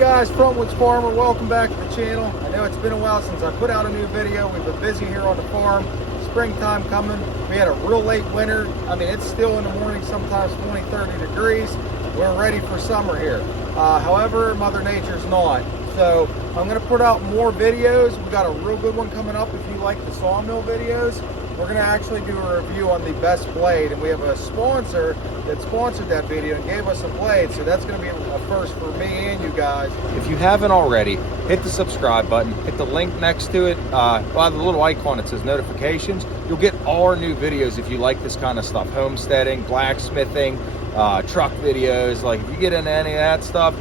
guys, Frontwoods Farmer, welcome back to the channel. I know it's been a while since I put out a new video. We've been busy here on the farm. Springtime coming. We had a real late winter. I mean, it's still in the morning, sometimes 20, 30 degrees. We're ready for summer here. However, Mother Nature's not. So I'm gonna put out more videos. We got a real good one coming up. If you like the sawmill videos, we're gonna actually do a review on the best blade, and we have a sponsor that sponsored that video and gave us a blade, so that's gonna be a first for me and you guys. If you haven't already, hit the subscribe button, hit the link next to it, by the little icon that says notifications. You'll get all our new videos if you like this kind of stuff, homesteading, blacksmithing, truck videos. Like, if you get into any of that stuff,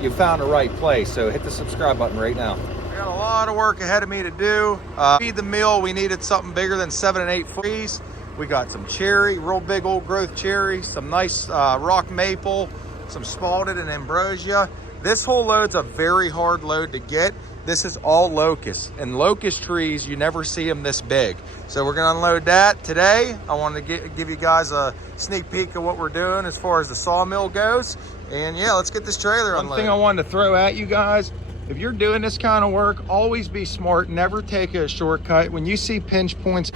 you found the right place. So hit the subscribe button right now. I got a lot of work ahead of me to do. Feed the mill, we needed something bigger than 7 and 8 trees. We got some cherry, real big old growth cherry, some nice rock maple, some spalted and ambrosia. This whole load's a very hard load to get. This is all locust, and locust trees, you never see them this big. So we're gonna unload that today. I wanted to give you guys a sneak peek of what we're doing as far as the sawmill goes. And yeah, let's get this trailer unloaded. One thing I wanted to throw at you guys, if you're doing this kind of work, always be smart, never take a shortcut. When you see pinch points,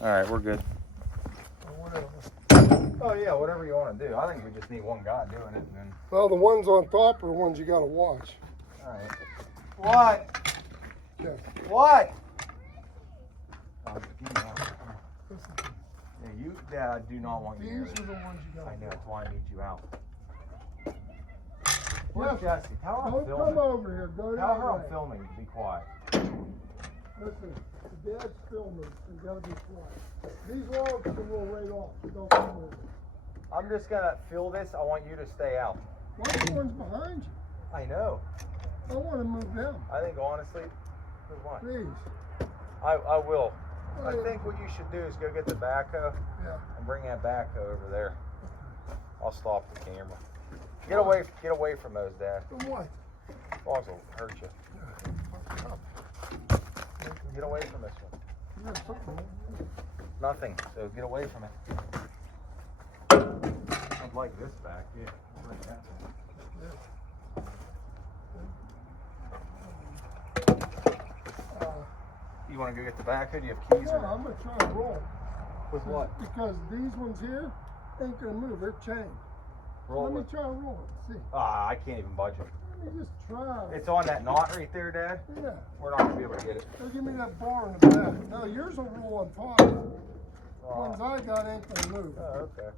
All right, we're good. oh yeah, whatever you want to do. I think we just need one guy doing it. And then... Well, the ones on top are the ones you got to watch. All right. What? Okay. What? Yeah, I do not want you. These are the ones you got. I know, that's why I need you out. Where's Jesse? Tell her I'm Don't filming. come over here. Go Tell that her way. I'm filming to be quiet. Listen, the dad's filming. You gotta be quiet. These logs can roll right off. Don't come over. I'm just gonna fill this. I want you to stay out. Why are the ones behind you? I know. I want to move them. I think honestly, why? Please. I will. Oh, I yeah. think what you should do is go get the backhoe Yeah. and bring that backhoe over there. I'll stop the camera. Get away from those, Dad. From what? Dogs will hurt you. Get away from this one. You got something on you. Nothing. So get away from it. I'd like this back. Yeah. I'd like that. You want to go get the backhoe? Do you have keys? Yeah, Or I'm gonna try and roll. with what? Because these ones here ain't gonna move. They're chained. Roll Let me with. try and roll it. See. I can't even budge it. Let me just try. It's on that knot right there, Dad. Yeah. We're not gonna be able to get it. They'll give me that bar in the back. No, yours will roll on top. The Oh, ones I got ain't gonna move. okay.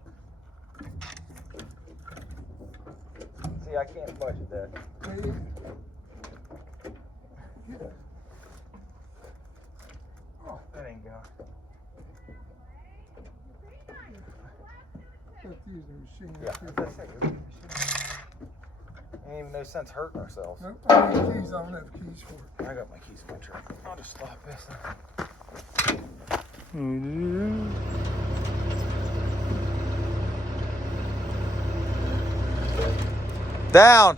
See, I can't budge it, Dad. See? Yeah. Oh, That ain't going. let's use the machine. Yeah, that's it. Ain't even no sense hurting ourselves. Nope, I need keys. I don't have keys for it. I got my keys in my truck. I'll just stop this. Down.